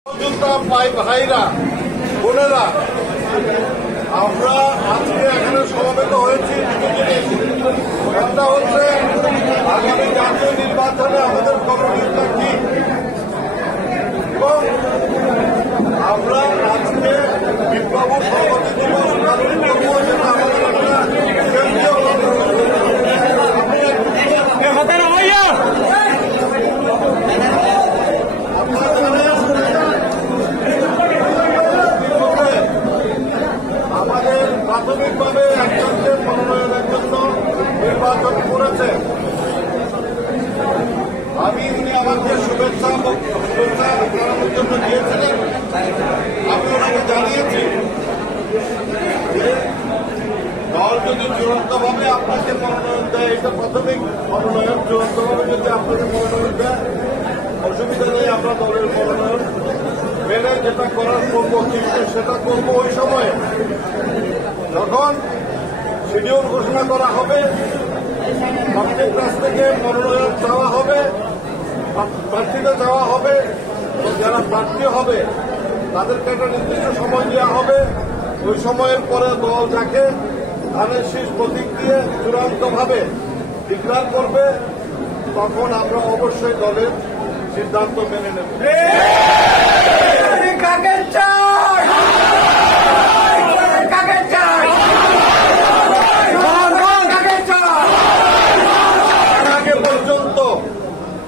ভাইরা বোনেরা, আমরা আজকে এখানে সমবেত হয়েছি একটা হচ্ছে আগামী জাতীয় নির্বাচনে আমাদের করণীয়তা কি, এবং আমরা আজকে বিপ্লব সভাপতি দিবস পালন করবো, যেটা আমাদের একটা কেন্দ্রীয় প্রাথমিকভাবে একজনকে মনোনয়নের জন্য নির্বাচন করেছে। আমি উনি আমাকে শুভেচ্ছা জানানোর জন্য দিয়েছিলেন। আমি ওনাকে জানিয়েছি যে দল যদি চূড়ান্তভাবে আপনাকে মনোনয়ন দেয়, এটা প্রাথমিক মনোনয়ন, চূড়ান্তভাবে যদি আপনাকে মনোনয়ন দেয় অসুবিধা নেই, আমরা দলের মনোনয়ন মেনে যেটা করার করবো, কিন্তু সেটা করবো ওই সময়ে যখন শিডিউল ঘোষণা করা হবে, পার্টির কাছ থেকে মনোনয়ন চাওয়া হবে, প্রার্থীতে যাওয়া হবে, যারা প্রার্থী হবে তাদেরকে একটা নির্দিষ্ট সময় দেওয়া হবে। ওই সময়ের পরে দল যাকে ধানের শীষ প্রতীক দিয়ে চূড়ান্তভাবে ডিক্লার করবে, তখন আমরা অবশ্যই দলের সিদ্ধান্ত মেনে নেব।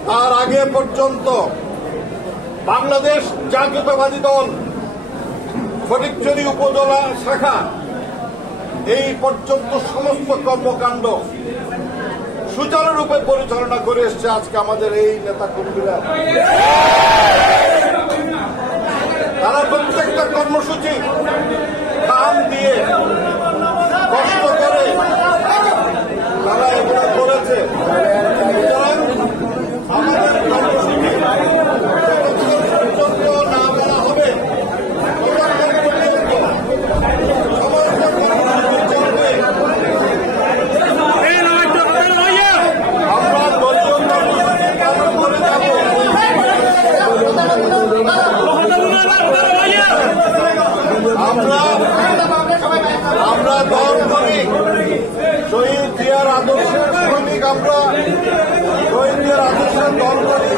তার আগে পর্যন্ত বাংলাদেশ জাতীয়তাবাদী দল ফটিকছড়ি উপজেলা শাখা এই পর্যন্ত সমস্ত কর্মকাণ্ড সুচারুরূপে পরিচালনা করে এসছে। আজকে আমাদের এই নেতা কর্মীরা তারা প্রত্যেকটা কর্মসূচি দাম দিয়ে কষ্ট করে তারা এগুলো করেছে। আমাদের কর্মসূচি না বলা হবে, আমরা দলীয় কর্মসূচি পালন করে যাব। আমরা দল করি শহীদ জিয়ার আদর্শের শ্রমিক, আমরা শহীদ জিয়ার আদর্শের দল করি।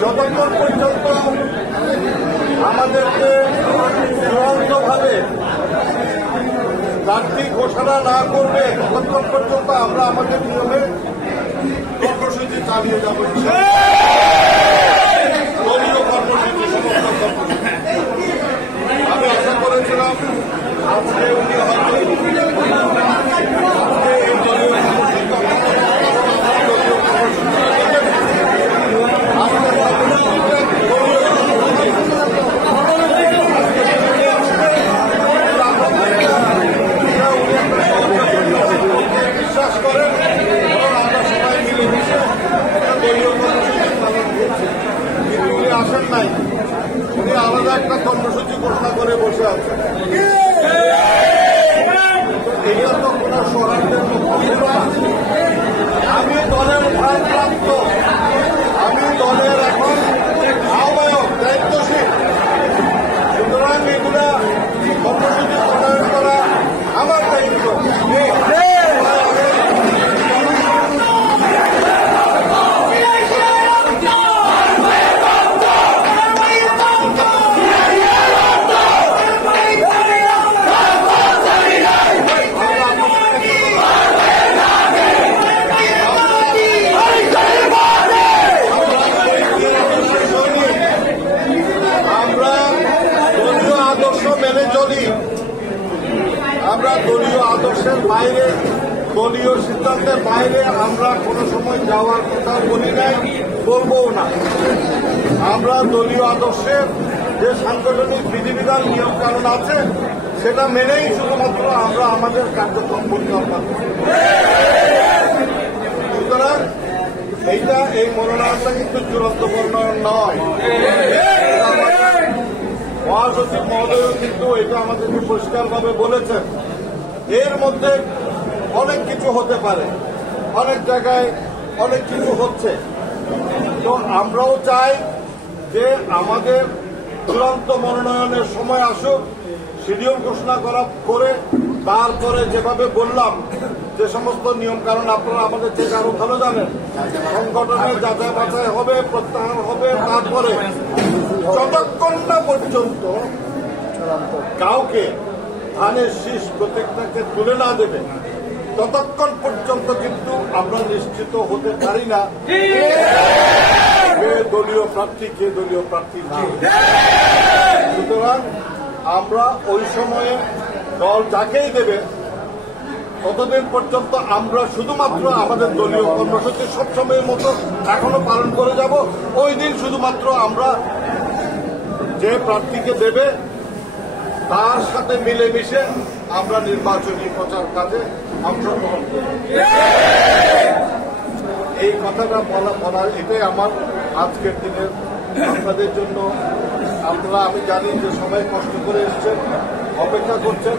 যতক্ষণ পর্যন্ত আমাদেরকে চূড়ান্তভাবে প্রার্থী ঘোষণা না করবে, ততক্ষণ পর্যন্ত আমরা আমাদের নিয়মে কর্মসূচি চালিয়ে যাব। দলীয় কর্মসূচি, সমস্ত কর্মসূচি আমি আশা করেছিলাম আজকে উনি হয়তো বিশ্বাস করেন এবং আমরা সবাই মিলেমিশে দলীয় কর্মসূচি পালন করছি। কিন্তু উনি আসেন নাই, উনি আলাদা একটা কর্মসূচি ঘোষণা করে বসে আছেন। এটা তো কোন সৌহার্দ্যের মুক্ত ছিল না। আমি দলের ভারপ্রাপ্ত, আমি দলের এখন আহ্বায়ক, দায়িত্বশীল, সুতরাং এগুলা কর্মসূচি প্রণয়ন করা আমার দায়িত্ব। আমরা দলীয় আদর্শের বাইরে, দলীয় সিদ্ধান্তের বাইরে আমরা কোনো সময় যাওয়ার কথা বলি নাই, বলবও না। আমরা দলীয় আদর্শের যে সাংগঠনিক বিধিবিধান নিয়ম কানুন আছে সেটা মেনেই শুধুমাত্র আমরা আমাদের কার্যক্রম পরিচালনা করি। সুতরাং এইটা, এই মনোনয়নটা কিন্তু চূড়ান্ত মনোনয়ন নয়। মহাসচিব মহোদয় কিন্তু এটা আমাদেরকে পরিষ্কারভাবে বলেছেন, এর মধ্যে অনেক কিছু হতে পারে, অনেক জায়গায় অনেক কিছু হচ্ছে, তো আমরাও চাই যে আমাদের চূড়ান্ত মনোনয়নের সময় আসুক, শিডিউল ঘোষণা করে তারপরে যেভাবে বললাম যে সমস্ত নিয়ম কারণ আপনারা আমাদের থেকে আরো ভালো জানেন, সংগঠনের যাচাই বাছাই হবে, প্রত্যাহার হবে, তারপরে যতক্ষণ না পর্যন্ত কাউকে ধানের শীষ প্রত্যেকটাকে তুলে না দেবে ততক্ষণ পর্যন্ত কিন্তু আমরা নিশ্চিত হতে পারি না কে দলীয় প্রার্থী কে দলীয় প্রার্থী না। সুতরাং আমরা ওই সময়ে দল যাকেই দেবে ততদিন পর্যন্ত আমরা শুধুমাত্র আমাদের দলীয় কর্মসূচি সবসময়ের মতো এখনো পালন করে যাব। ওই দিন শুধুমাত্র আমরা যে প্রার্থীকে দেবে তার সাথে মিলেমিশে আমরা নির্বাচনী প্রচার কাজে অংশগ্রহণ করব। এই কথাটা বলার এটাই আমার আজকের দিনের আপনাদের জন্য। আপনারা আমি জানি যে সবাই কষ্ট করে এসছেন, অপেক্ষা করছেন।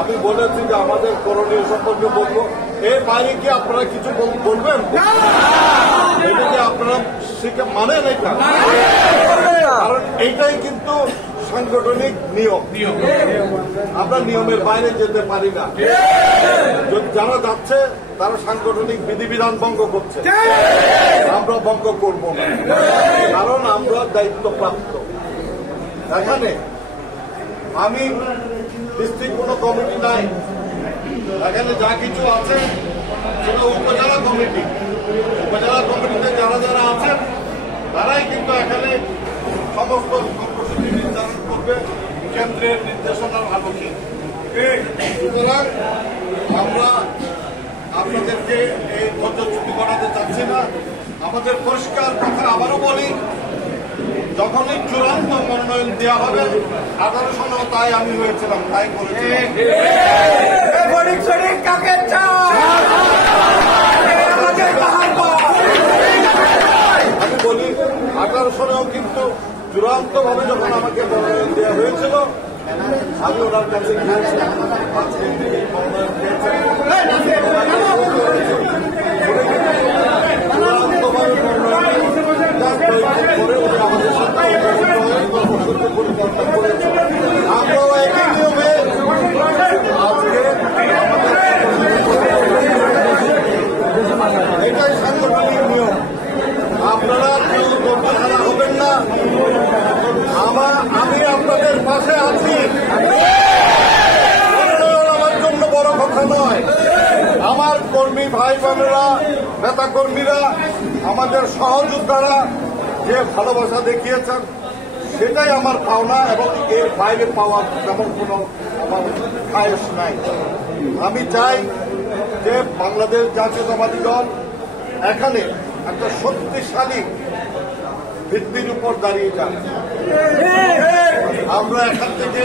আমি বলেছি যে আমাদের করণীয় সম্পর্কে বলবো, এর বাইরে কি আপনারা কিছু বলবেন? এটা কি আপনারা মানেন? এটা কারণ এইটাই কিন্তু সাংগঠনিক নিয়ম। আমরা নিয়মের বাইরে যেতে পারি না। যারা যাচ্ছে তারা সাংগঠনিক বিধিবিধান ভঙ্গ করছে, আমরা ভঙ্গ করব না, কারণ আমরা দায়িত্বপ্রাপ্ত। এখানে আমি ডিস্ট্রিক্ট কোনো কমিটি নাই, এখানে যা কিছু আছে সেটা উপজেলা কমিটি। উপজেলা কমিটিতে যারা যারা আছেন তারাই কিন্তু এখানে সমস্ত কর্মসূচি নির্ধারণ করবে কেন্দ্রের নির্দেশনার আলোকে। সুতরাং আমরা আপনাদেরকে এই ধৈর্যচ্যুতি করাতে চাচ্ছি না। আমাদের পরিষ্কার কথা আবারও বলি, যখনই চূড়ান্ত মনোনয়ন দেওয়া হবে 18 তাই আমি হয়েছিলাম, তাই করেছি। আমি বলি 18 কিন্তু চূড়ান্ত ভাবে যখন আমাকে মনোনয়ন দেওয়া হয়েছিল আমি ওনার কাছে গিয়েছিলাম, আজকে মনোনয়ন দিয়েছেন। চূড়ান্তভাবে মনোনয়ন করে উনি আমাদের সাথে কর্মসূচি পরিবর্তন করেছেন। আমরাও একই নিয়মে আজকে এটাই সাংগঠনিক নিয়ম। আপনারা কেউ ধৈর্য হবেন না, আমি আপনাদের পাশে আছি। আমার জন্য বড় কথা নয়, আমার কর্মী ভাই বোনেরা, নেতা কর্মীরা, আমাদের সহযোদ্ধারা যে ভালোবাসা দেখিয়েছেন সেটাই আমার পাওনা, এবং এর বাইরে পাওয়ার তেমন কোনো আমার খায়েশ নাই। আমি চাই যে বাংলাদেশ জাতীয়তাবাদী দল এখানে একটা শক্তিশালী ভিত্তির উপর দাঁড়িয়ে যান। আমরা এখান থেকে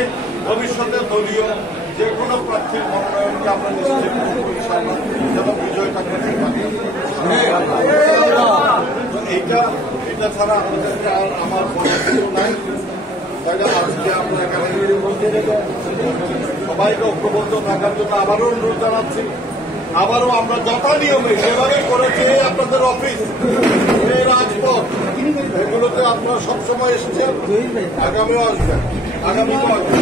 ভবিষ্যতে দলীয় যে কোনো প্রার্থীর মনোনয়নকে আমরা নিশ্চিত করব ইনশাআল্লাহ, যেন বিজয়টা করতে পারি। এটা ছাড়া আমাদেরকে আর আমার বলার কিছু নাই। আজকে আমরা এখানে সবাইকে ঐক্যবদ্ধ থাকার জন্য আবারও অনুরোধ জানাচ্ছি। আবারও আমরা যথা নিয়মে সেভাবে করেছি আপনাদের অফিস, এই রাজপথ, এগুলোতে আপনারা সবসময় এসেছেন, আগামীও আসবেন, আগামীও আসবেন।